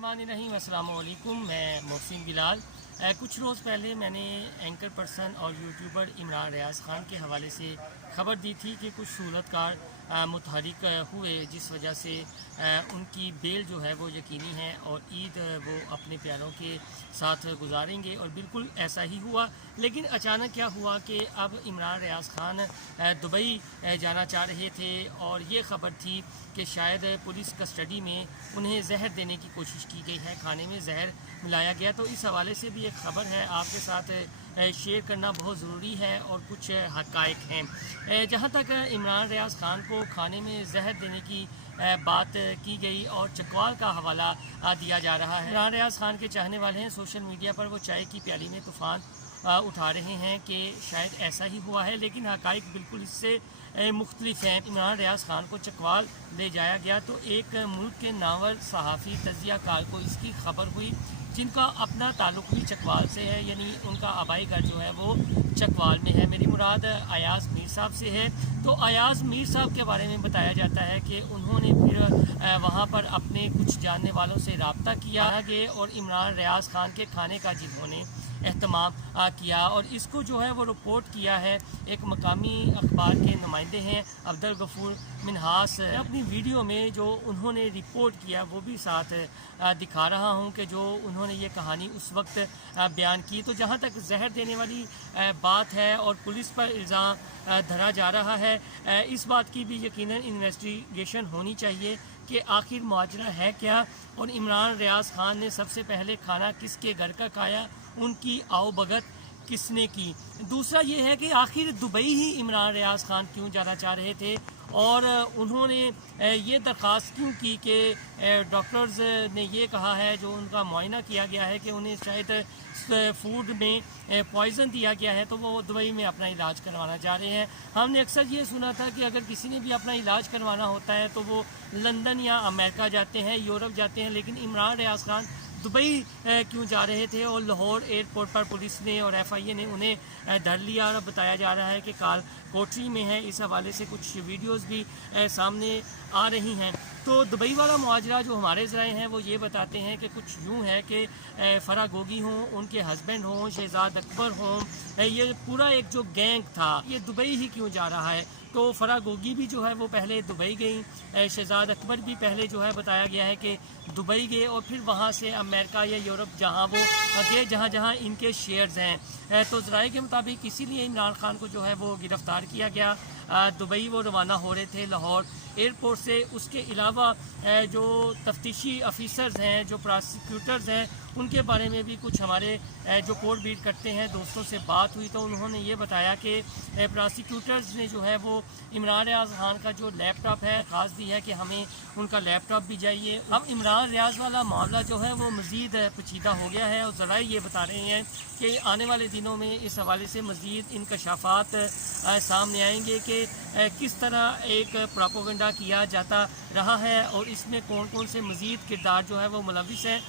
बिस्मिल्लाहिर्रहमानिर्रहीम। अस्सलाम वालेकुम। मैं मोहसिन बिलाल। कुछ रोज़ पहले मैंने एंकर पर्सन और यूट्यूबर इमरान रियाज़ ख़ान के हवाले से ख़बर दी थी कि कुछ सूरतकार मुतहरिक हुए जिस वजह से उनकी बेल जो है वो यकीनी है और ईद वो अपने प्यारों के साथ गुजारेंगे, और बिल्कुल ऐसा ही हुआ। लेकिन अचानक क्या हुआ कि अब इमरान रियाज़ ख़ान दुबई जाना चाह रहे थे और ये ख़बर थी कि शायद पुलिस कस्टडी में उन्हें जहर देने की कोशिश की गई है, खाने में जहर मिलाया गया। तो इस हवाले से भी एक ख़बर है आपके साथ शेयर करना बहुत ज़रूरी है और कुछ हक़ाइक़ हैं। जहाँ तक इमरान रियाज़ ख़ान को खाने में जहर देने की बात की गई और चकवाल का हवाला दिया जा रहा है। इमरान रियाज़ ख़ान के चाहने वाले हैं, सोशल मीडिया पर वो चाय की प्याली में तूफ़ान उठा रहे हैं कि शायद ऐसा ही हुआ है, लेकिन हक़ाइक़ बिल्कुल इससे मुख्तलिफ हैं। इमरान रियाज़ ख़ान को चकवाल ले जाया गया तो एक मुल्क के नामवर सहाफ़ी तज़ियाकार को इसकी खबर हुई, जिनका अपना ताल्लुक़ भी चकवाल से है, यानी उनका आबाई घर जो है वो चकवाल में है। मेरी मुराद अयाज़ मीर साहब से है। तो अयाज़ मीर साहब के बारे में बताया जाता है कि उन्होंने फिर वहाँ पर अपने कुछ जानने वालों से रब्ता किया गया और इमरान रियाज़ ख़ान के खाने का जिन्होंने एहतमाम किया, और इसको जो है वो रिपोर्ट किया है एक मकामी अखबार के नुमाइंदे हैं अब्दुल गफूर मिनहास। अपनी वीडियो में जो उन्होंने रिपोर्ट किया वो भी साथ दिखा रहा हूं कि जो उन्होंने ये कहानी उस वक्त बयान की। तो जहां तक जहर देने वाली बात है और पुलिस पर इल्ज़ाम धरा जा रहा है, इस बात की भी यकीनन इन्वेस्टिगेशन होनी चाहिए कि आखिर माजरा है क्या, और इमरान रियाज़ ख़ान ने सबसे पहले खाना किसके घर का खाया, उनकी आओ भगत किसने की। दूसरा ये है कि आखिर दुबई ही इमरान रियाज़ ख़ान क्यों जाना चाह रहे थे और उन्होंने ये दरख्वास्त क्यों की कि डॉक्टर्स ने ये कहा है, जो उनका मुआयना किया गया है कि उन्हें शायद फूड में पॉइज़न दिया गया है, तो वो दुबई में अपना इलाज करवाना चाह रहे हैं। हमने अक्सर ये सुना था कि अगर किसी ने भी अपना इलाज करवाना होता है तो वो लंदन या अमेरिका जाते हैं, यूरोप जाते हैं, लेकिन इमरान रियाज़ ख़ान दुबई क्यों जा रहे थे, और लाहौर एयरपोर्ट पर पुलिस ने और FIA ने उन्हें धर लिया। और बताया जा रहा है कि काल कोठरी में है। इस हवाले से कुछ वीडियोस भी सामने आ रही हैं। तो दुबई वाला मुआजरा जो हमारे ज़राए हैं वो ये बताते हैं कि कुछ यूँ है कि फराह गोगी हों, उनके हस्बैंड हों, शहजाद अकबर हों, ये पूरा एक जो गैंग था ये दुबई ही क्यों जा रहा है। तो फराह गोगी भी जो है वो पहले दुबई गई, शहजाद अकबर भी पहले जो है बताया गया है कि दुबई गए और फिर वहाँ से अमेरिका या यूरोप जहाँ वो गए जहाँ जहाँ इनके शेयर्स हैं। तो ज़राए के मुताबिक इसीलिए इमरान ख़ान को जो है वो गिरफ़्तार किया गया। दुबई वो रवाना हो रहे थे लाहौर एयरपोर्ट से। उसके अलावा जो तफ्तीशी अफीसर्स हैं, जो प्रोसिक्यूटर्स हैं, उनके बारे में भी कुछ हमारे जो कोर्ट बीट करते हैं दोस्तों से बात हुई, तो उन्होंने ये बताया कि प्रोसिक्यूटर्स ने जो है वो इमरान रियाज़ ख़ान का जो लैपटॉप है ख़ास दी है कि हमें उनका लैपटॉप भी चाहिए। अब इमरान रियाज़ वाला मामला जो है वो मज़ीद पेचीदा हो गया है और ज़राए ये बता रहे हैं कि आने वाले दिनों में इस हवाले से मज़ीद इंकशाफात सामने आएंगे कि किस तरह एक प्रोपेगेंडा किया जाता रहा है और इसमें कौन कौन से मज़ीद किरदार जो है वो मुलविस हैं।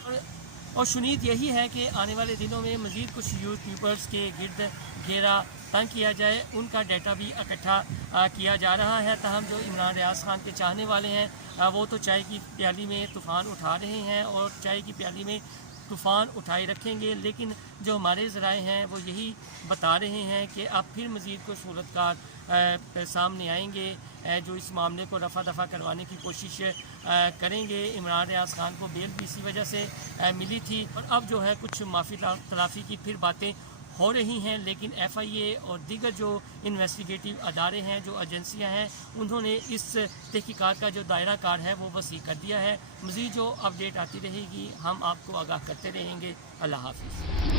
और शुनीद यही है कि आने वाले दिनों में मज़ीद कुछ यूट्यूबर्स के गिर्द घेरा तंग किया जाए, उनका डाटा भी इकट्ठा किया जा रहा है। तहम जो इमरान रियाज़ ख़ान के चाहने वाले हैं वो तो चाय की प्याली में तूफ़ान उठा रहे हैं और चाय की प्याली में तूफ़ान उठाए रखेंगे, लेकिन जो हमारे ज़राए हैं वो यही बता रहे हैं कि अब फिर मज़ीद कोई सूरतकार सामने आएंगे जो इस मामले को रफ़ा दफ़ा करवाने की कोशिश करेंगे। इमरान रियाज़ ख़ान को बेल भी इसी वजह से मिली थी और अब जो है कुछ माफ़ी तलाफ़ी की फिर बातें हो रही हैं, लेकिन FIA और दीगर जो इन्वेस्टिगेटिव अदारे हैं, जो एजेंसियां हैं, उन्होंने इस तहकीकात का जो दायरा कार है वो वसी कर दिया है। मज़ीद जो अपडेट आती रहेगी हम आपको आगाह करते रहेंगे। अल्लाह हाफ़िज़।